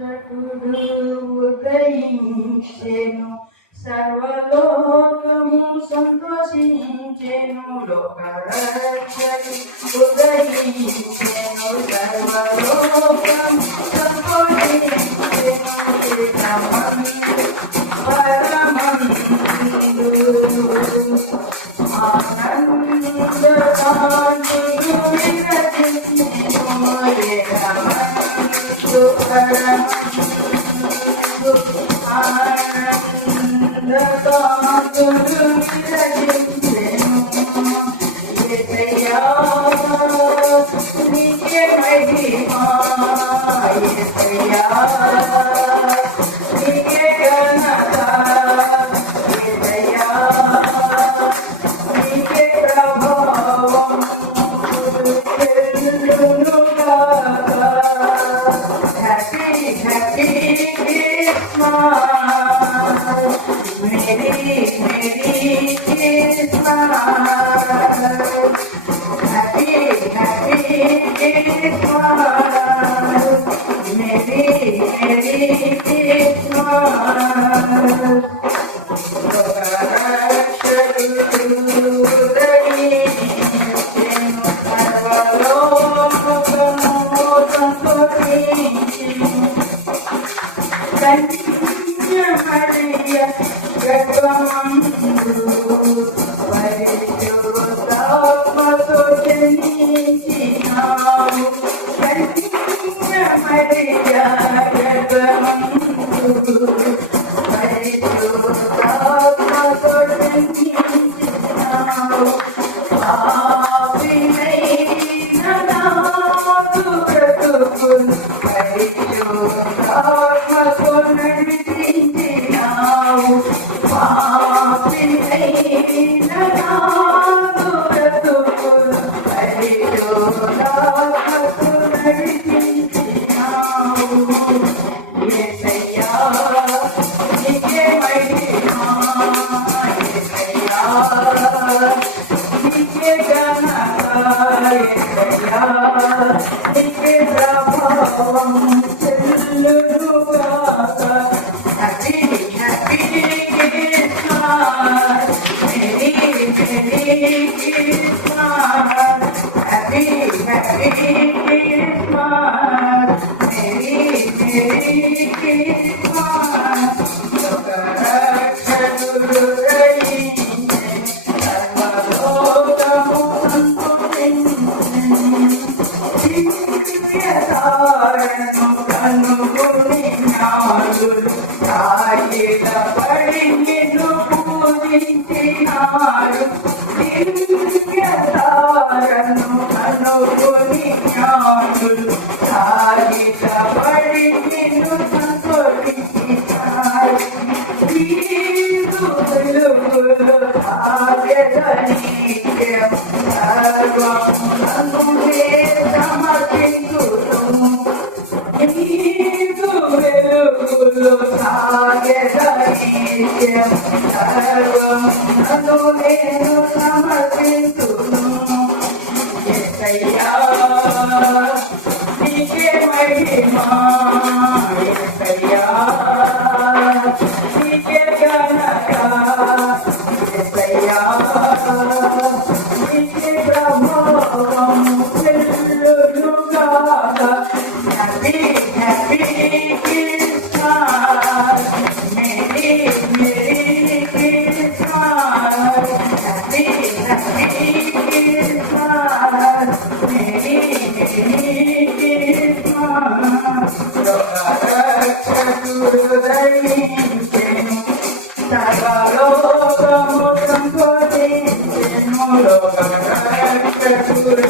రక్షకుడు ఉదయించెను, సర్వలోకము సంతోషించెను. లోక రక్షకుడు ఉదయించెను, సర్వలోకము సంతోషించెను. పరమందు ఆనందకాంతులు విరజించెను. ఆనందకాంతులు విరజించెను. యేసయ్యా నీకే మహిమా, యేసయ్యా నీకే ఘనత, యేసయ్యా నీకే ప్రభావం చెల్లునుగాక. Happy happy Christmas, merry merry Christmas, happy happy Christmas, merry merry Christmas. రక్షకుడు ఉదయించెను, సర్వలోకము సంతోషించెను. కన్యమరియ గర్భమందు పరిశుద్ధాత్మతో జనించినావు. కన్యమరియ గర్భమందు పరిశుద్ధాత్మతో జనించినావు. పాపినైన నాకు బ్రతుకును పరిశుద్ధాత్మతో నడిపించినావు. పాపినైన నాకు బ్రతుకును పరిశుద్ధాత్మతో నడిపించినావు. యేసయ్యా నీకే మహిమా, యేసయ్యా నీకే ఘనత, యేసయ్యా నీకే ప్రభావం చెల్లునుగాక. Happy happy Christmas, merry merry Christmas, happy happy Christmas, merry merry Christmas. లోక రక్షకుడు ఉదయించెను, సర్వలోకము సంతోషించెను. దివ్యతారను కనుగొని జ్ఞానులు సాగిలపడి నిన్ను పూజించినారు. దివ్యతారను కనుగొని జ్ఞానులు సాగిలపడి నిన్ను సంతోషించినారు. నీదు వెలుగులో సాగెదనీయం, సర్వమునను సమర్పించును. నీదు వెలుగులో సాగెదనీయం, సర్వమునను నేను సమర్పించును. యేసయ్యా నీకే మహిమా, యేసయ్యా నీకే ఘనత, యేసయ్యా నీకే ప్రభావం చెల్లునుగాక. Happy happy Christmas, merry merry Christmas, happy happy Christmas, merry merry Christmas. లోక రక్షకుడు ఉదయించెను, సర్వలోకము సంతోషించెను. లోక రక్షకుడు